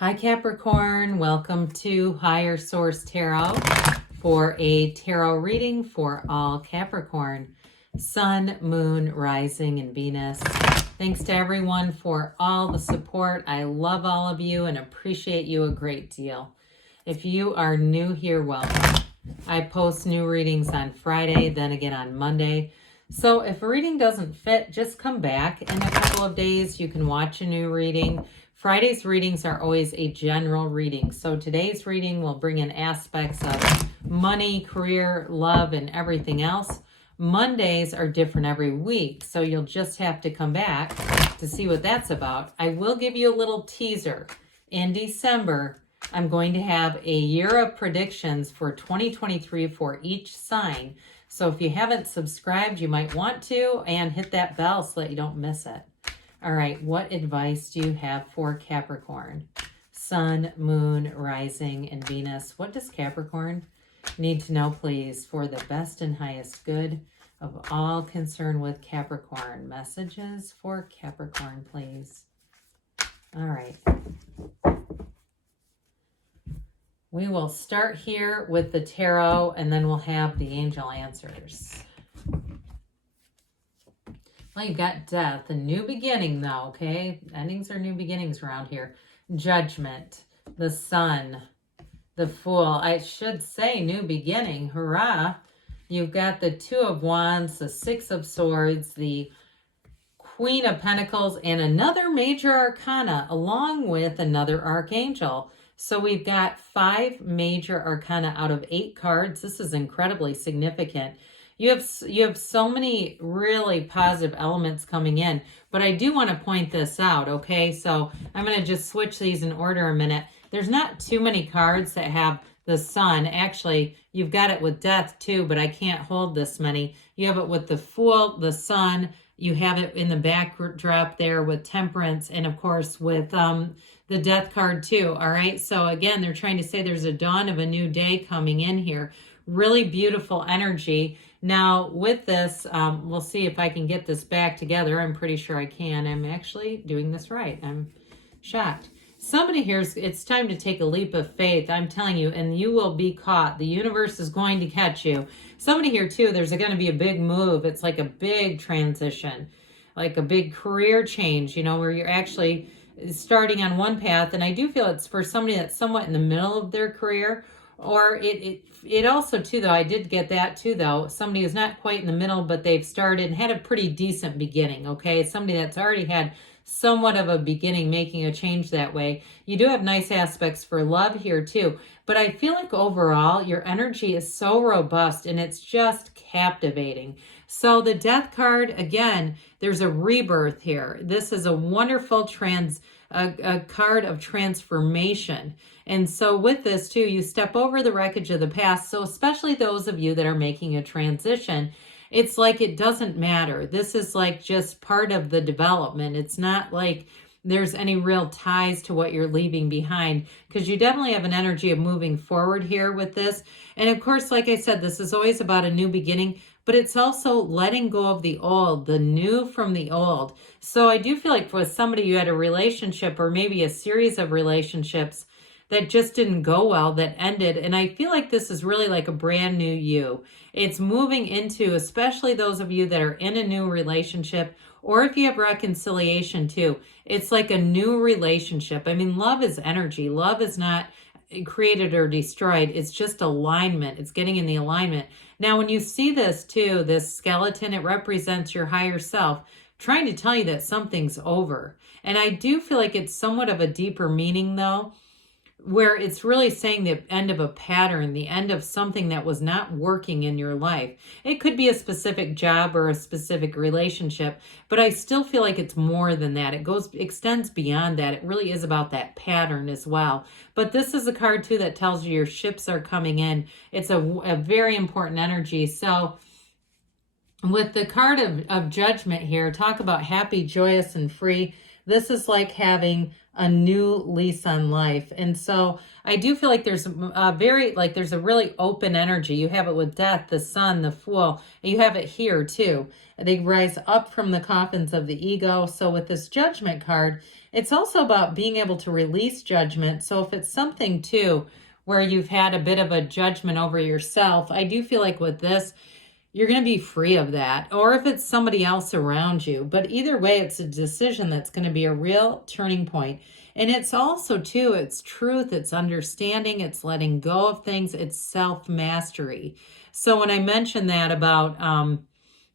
Hi Capricorn, welcome to Higher Source Tarot for a tarot reading for all Capricorn, Sun, Moon, Rising, and Venus. Thanks to everyone for all the support. I love all of you and appreciate you a great deal. If you are new here, welcome. I post new readings on Friday, then again on Monday. So if a reading doesn't fit, just come back in a couple of days. You can watch a new reading. Friday's readings are always a general reading. So today's reading will bring in aspects of money, career, love, and everything else. Mondays are different every week, so you'll just have to come back to see what that's about. I will give you a little teaser. In December, I'm going to have a year of predictions for 2023 for each sign. So if you haven't subscribed, you might want to, and hit that bell so that you don't miss it. All right, what advice do you have for Capricorn? Sun, Moon, Rising, and Venus. What does Capricorn need to know, please, for the best and highest good of all concerned with Capricorn? Messages for Capricorn, please. All right. We will start here with the tarot, and then we'll have the angel answers. Well, you've got death, a new beginning though, okay? Endings are new beginnings around here. Judgment, the sun, the fool. I should say new beginning, hurrah. You've got the Two of Wands, the Six of Swords, the Queen of Pentacles, and another major arcana along with another archangel. So we've got 5 major arcana out of 8 cards. This is incredibly significant. You have so many really positive elements coming in, but I do want to point this out, okay? So I'm going to just switch these in order a minute. There's not too many cards that have the sun. Actually, you've got it with death too, but I can't hold this many. You have it with the fool, the sun. You have it in the backdrop there with temperance, and of course with the death card too, all right? So again, they're trying to say there's a dawn of a new day coming in here. Really beautiful energy. Now with this, we'll see if I can get this back together. I'm pretty sure I can. I'm actually doing this right. I'm shocked. Somebody here, it's time to take a leap of faith. I'm telling you, and you will be caught. The universe is going to catch you. Somebody here too, there's going to be a big move. It's like a big transition, like a big career change, you know, where you're actually starting on one path. And I do feel it's for somebody that's somewhat in the middle of their career. Or it also too, though, I did get that too, though. Somebody who's not quite in the middle, but they've started and had a pretty decent beginning, okay? Somebody that's already had somewhat of a beginning, making a change that way. You do have nice aspects for love here too, but I feel like overall your energy is so robust and it's just captivating. So the death card, again, there's a rebirth here. This is a wonderful a card of transformation. And so with this too, you step over the wreckage of the past. So especially those of you that are making a transition, it's like it doesn't matter. This is like just part of the development. It's not like there's any real ties to what you're leaving behind, because you definitely have an energy of moving forward here with this. And of course, like I said, this is always about a new beginning, but it's also letting go of the old, the new from the old. So I do feel like with somebody you had a relationship or maybe a series of relationships that just didn't go well, that ended. And I feel like this is really like a brand new you. It's moving into, especially those of you that are in a new relationship, or if you have reconciliation too, it's like a new relationship. I mean, love is energy. Love is not created or destroyed. It's just alignment. It's getting in the alignment. Now, when you see this too, this skeleton, it represents your higher self, trying to tell you that something's over. And I do feel like it's somewhat of a deeper meaning though, where it's really saying the end of a pattern, the end of something that was not working in your life. It could be a specific job or a specific relationship, but I still feel like it's more than that. It extends beyond that. It really is about that pattern as well. But this is a card too that tells you your ships are coming in. It's a very important energy. So with the card of judgment here, talk about happy, joyous, and free. This is like having a new lease on life. And so I do feel like there's there's a really open energy. You have it with death, the sun, the fool. You have it here too. They rise up from the coffins of the ego. So with this judgment card, It's also about being able to release judgment. So if it's something too where you've had a bit of a judgment over yourself, I do feel like with this, you're going to be free of that. Or if it's somebody else around you. But either way, it's a decision that's going to be a real turning point. And it's also, too, it's truth, it's understanding, it's letting go of things, it's self-mastery. So when I mentioned that about,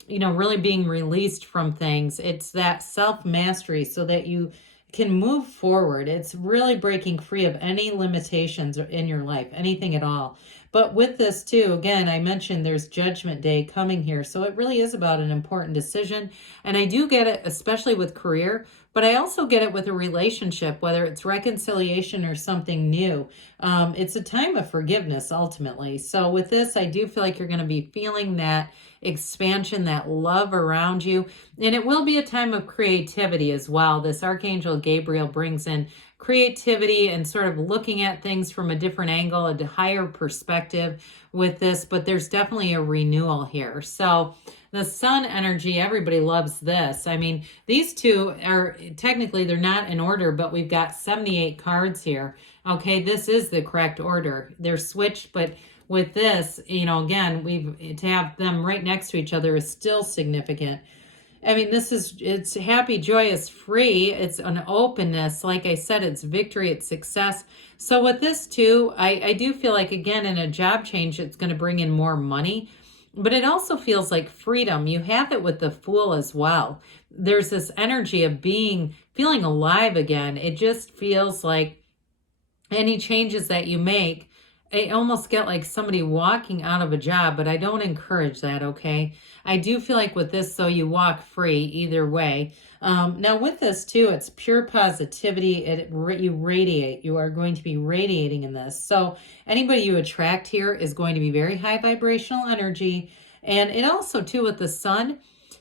really being released from things, it's that self-mastery so that you can move forward. It's really breaking free of any limitations in your life, anything at all. But with this too, again, I mentioned there's Judgment Day coming here. So it really is about an important decision. And I do get it, especially with career, but I also get it with a relationship, whether it's reconciliation or something new. It's a time of forgiveness, ultimately. So with this, I do feel like you're going to be feeling that expansion, that love around you. And it will be a time of creativity as well. This Archangel Gabriel brings in creativity and sort of looking at things from a different angle, a higher perspective with this, but there's definitely a renewal here. So the sun energy, everybody loves this. I mean, these two are technically, they're not in order, but we've got 78 cards here. Okay, this is the correct order. They're switched, but with this, again, to have them right next to each other is still significant. I mean, it's happy, joyous, free. It's an openness. Like I said, it's victory, it's success. So with this too, I do feel like, again, in a job change, it's going to bring in more money, but it also feels like freedom. You have it with the Fool as well. There's this energy of feeling alive again. It just feels like any changes that you make, I almost get like somebody walking out of a job, but I don't encourage that, okay? I do feel like with this, so you walk free either way. Now with this too, it's pure positivity. You radiate. You are going to be radiating in this. So anybody you attract here is going to be very high vibrational energy. And it also too, with the sun,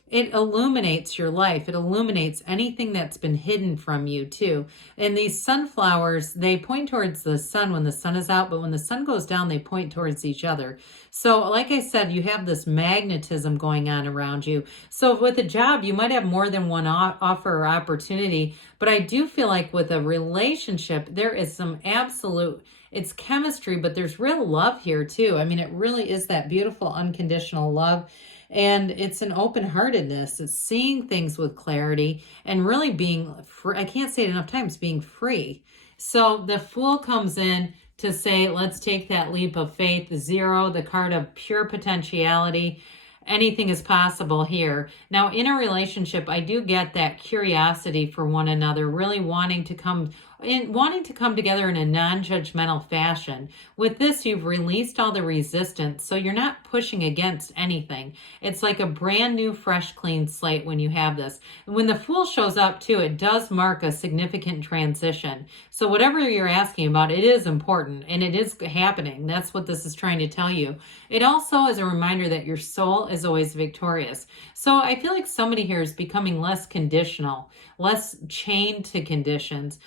it illuminates your life. It illuminates anything that's been hidden from you too. And these sunflowers, they point towards the sun when the sun is out, but when the sun goes down, they point towards each other. So like I said, you have this magnetism going on around you. So with a job, you might have more than one offer or opportunity, but I do feel like with a relationship, there is some absolute, it's chemistry, but there's real love here too. I mean, it really is that beautiful unconditional love. And it's an open-heartedness. It's seeing things with clarity and really being free. I can't say it enough times, being free. So the Fool comes in to say, let's take that leap of faith. 0, the card of pure potentiality. Anything is possible here. Now, in a relationship, I do get that curiosity for one another, really wanting to come together in a non-judgmental fashion. With this, you've released all the resistance, so you're not pushing against anything. It's like a brand new, fresh, clean slate when you have this. And when the Fool shows up too, it does mark a significant transition. So whatever you're asking about, it is important and it is happening. That's what this is trying to tell you. It also is a reminder that your soul is always victorious. So I feel like somebody here is becoming less conditional, less chained to conditions,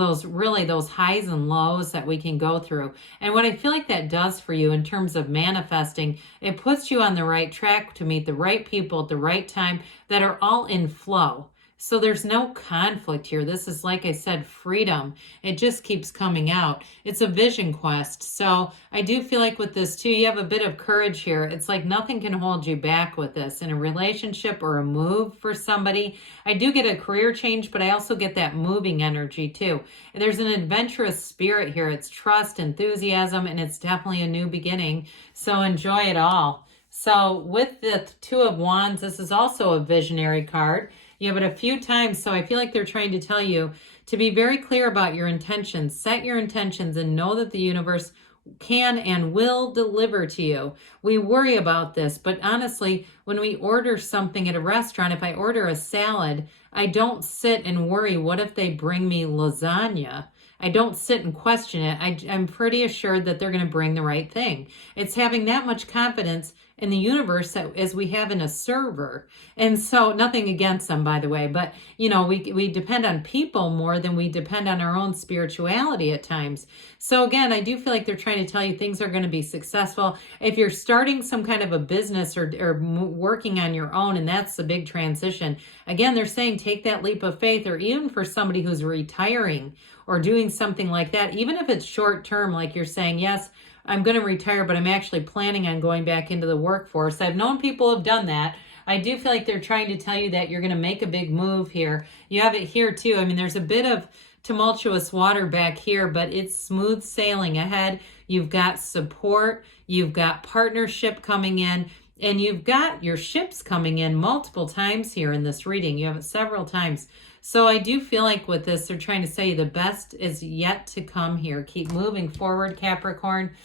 those highs and lows that we can go through. And what I feel like that does for you in terms of manifesting, it puts you on the right track to meet the right people at the right time that are all in flow. So there's no conflict here. This is, like I said, freedom. It just keeps coming out. It's a vision quest. So I do feel like with this too, you have a bit of courage here. It's like nothing can hold you back with this in a relationship or a move for somebody. I do get a career change, but I also get that moving energy too. There's an adventurous spirit here. It's trust, enthusiasm, and it's definitely a new beginning. So enjoy it all. So with the 2 of Wands, this is also a visionary card. You have it a few times, so I feel like they're trying to tell you to be very clear about your intentions. Set your intentions and know that the universe can and will deliver to you. We worry about this, but honestly, when we order something at a restaurant, if I order a salad, I don't sit and worry, what if they bring me lasagna? I don't sit and question it. I'm pretty assured that they're going to bring the right thing. It's having that much confidence in the universe as we have in a server. And so nothing against them, by the way, but you know, we depend on people more than we depend on our own spirituality at times. So again, I do feel like they're trying to tell you things are going to be successful. If you're starting some kind of a business or working on your own, and that's the big transition, again, they're saying take that leap of faith. Or even for somebody who's retiring or doing something like that, even if it's short term, like you're saying, yes, I'm going to retire, but I'm actually planning on going back into the workforce. I've known people who have done that. I do feel like they're trying to tell you that you're going to make a big move here. You have it here too. I mean, there's a bit of tumultuous water back here, but it's smooth sailing ahead. You've got support. You've got partnership coming in. And you've got your ships coming in multiple times here in this reading. You have it several times. So I do feel like with this, they're trying to say the best is yet to come here. Keep moving forward, Capricorn.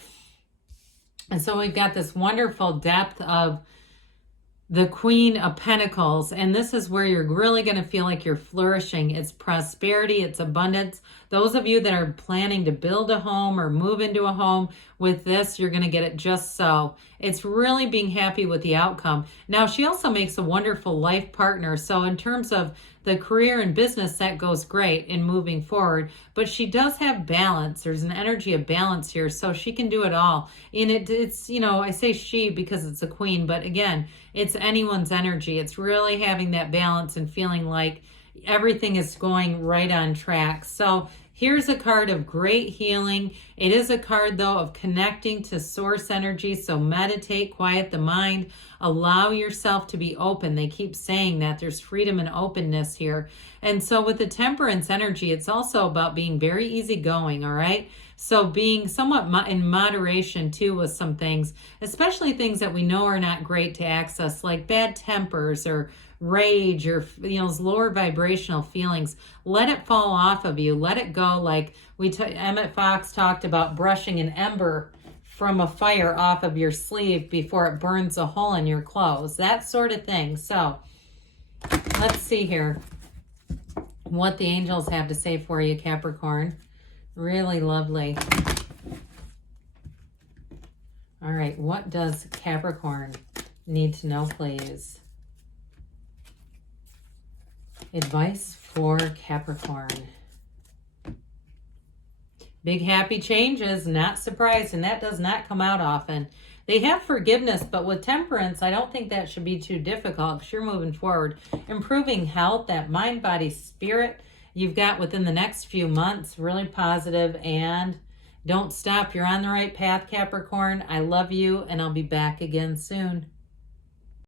And so we've got this wonderful depth of the Queen of Pentacles. And this is where you're really going to feel like you're flourishing. It's prosperity. It's abundance. Those of you that are planning to build a home or move into a home, with this, you're going to get it just so. It's really being happy with the outcome. Now, she also makes a wonderful life partner. So in terms of the career and business, that goes great in moving forward. But she does have balance. There's an energy of balance here. So she can do it all. And it's, you know, I say she because it's a queen. But again, it's anyone's energy. It's really having that balance and feeling like everything is going right on track. So here's a card of great healing. It is a card, though, of connecting to source energy. So meditate, quiet the mind, allow yourself to be open. They keep saying that there's freedom and openness here. And so with the temperance energy, it's also about being very easygoing, all right? So being somewhat in moderation, too, with some things, especially things that we know are not great to access, like bad tempers or rage or, you know, those lower vibrational feelings. Let it fall off of you. Let it go. Like Emmett Fox talked about brushing an ember from a fire off of your sleeve before it burns a hole in your clothes. That sort of thing. So let's see here what the angels have to say for you, Capricorn. Really lovely. All right. What does Capricorn need to know, please? Advice for Capricorn. Big happy changes, not surprised, and that does not come out often. They have forgiveness, but with temperance, I don't think that should be too difficult because you're moving forward. Improving health, that mind, body, spirit you've got within the next few months, really positive, and don't stop. You're on the right path, Capricorn. I love you, and I'll be back again soon.